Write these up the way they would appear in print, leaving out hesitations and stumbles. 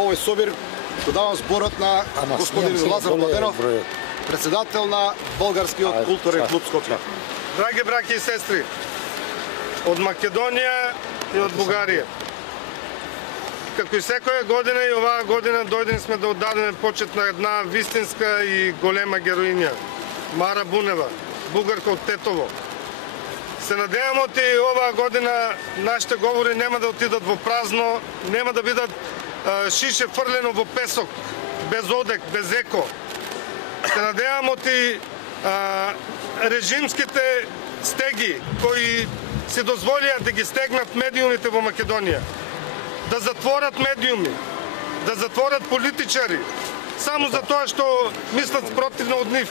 овој собир го давам зборот на господин Лазар Младенов, председател на Българскиот културен клуб Скопје. Драги браќи и сестри, од Македонија и од Бугарија. Како и секоја година и оваа година дојдени сме да оддадеме почет на една вистинска и голема героиња, Мара Бунева, бугарка од Тетово. Се надевам оти оваа година нашите говори нема да отидат во празно, нема да бидат шише фрлено во песок, без одек, без еко. Се надевам оти режимските стеги кои се дозволија да ги стегнат медиумите во Македонија, да затворат медиуми, да затворат политичари, само за тоа што мислат спротивно од нив.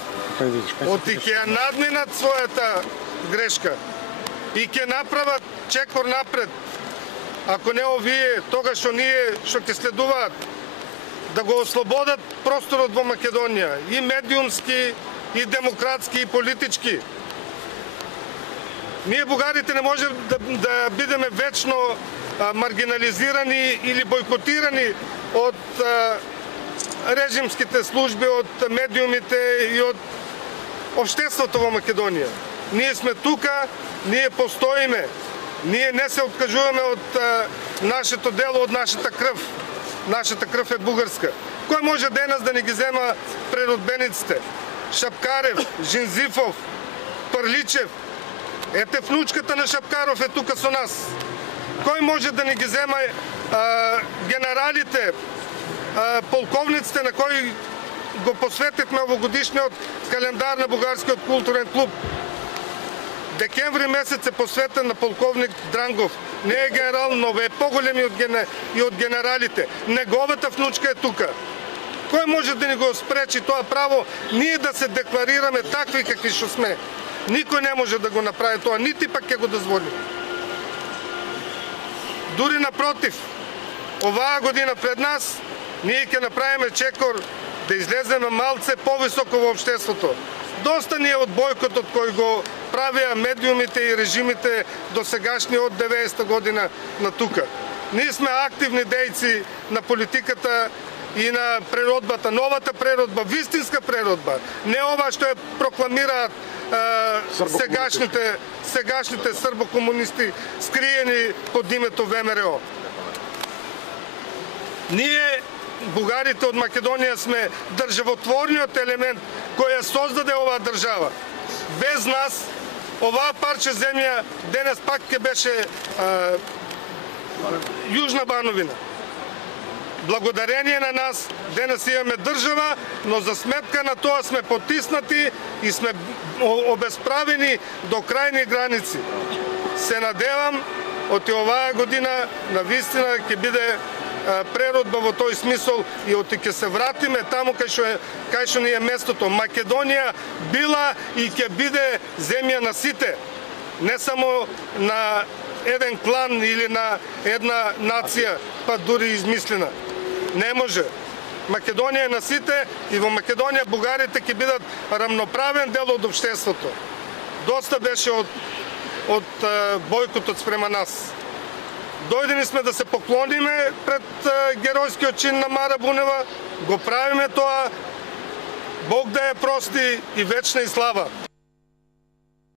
Оти ќе ја надминат својата грешка и ќе направат чекор напред. Ако не овие, тогаш што ние што ќе следуваат, да го ослободат просторот во Македонија, и медиумски, и демократски, и политички. Ние бугарите не може да бидеме вечно маргинализирани или бойкотирани од режимските служби, од медиумите и од општеството во Македонија. Ние сме тука, ние постоиме, ние не се откажуваме од нашето дело, од нашата крв. Нашата крв е бугарска. Кој може денес да ни ги зема преродбениците? Шапкарев, Жинзифов, Парличев. Ете внучката на Шапкаров е тука со нас. Кој може да ни ги зема генералите, полковниците на кои го посветивме овогодишниот календар на Бугарскиот културен клуб? Декември месец е посветен на полковник Дрангов. Не е генерал, но е по-голем и од генералите. Неговата внучка е тука. Кој може да ни го спречи тоа право ние да се декларираме такви какви што сме? Никој не може да го направи тоа, нити пак ќе го дозволи. Дури напротив, оваа година пред нас ние ќе направиме чекор да излеземе малце повисоко во општеството. Доста ни е од бойкотот кој го правеа медиумите и режимите до сегашни од 90-та година на тука. Ние сме активни дејци на политиката и на преродбата, новата преродба, вистинска преродба. Не ова што ја прокламираат сегашните србокомунисти скриени под името ВМРО. Ние, бугарите од Македонија, сме државотворниот елемент кој ја создаде оваа држава. Без нас, оваа парче земја денес пак ќе беше Јужна Бановина. Благодарение на нас денес имаме држава, но за сметка на тоа сме потиснати и сме обесправени до крајни граници. Се надевам оти оваа година навистина ќе биде преродба во тој смисол и оти ќе се вратиме таму кај што ни е местото. Македонија била и ќе биде земја на сите, не само на еден клан или на една нација, па дури измислена. Не може. Македонија е на сите и во Македонија бугарите ќе бидат рамноправен дел од општеството. Доста беше од бойкотот спрема нас. Дојдени сме да се поклониме пред геројскиот чин на Мара Бунева, го правиме тоа, Бог да ја прости и вечна и слава.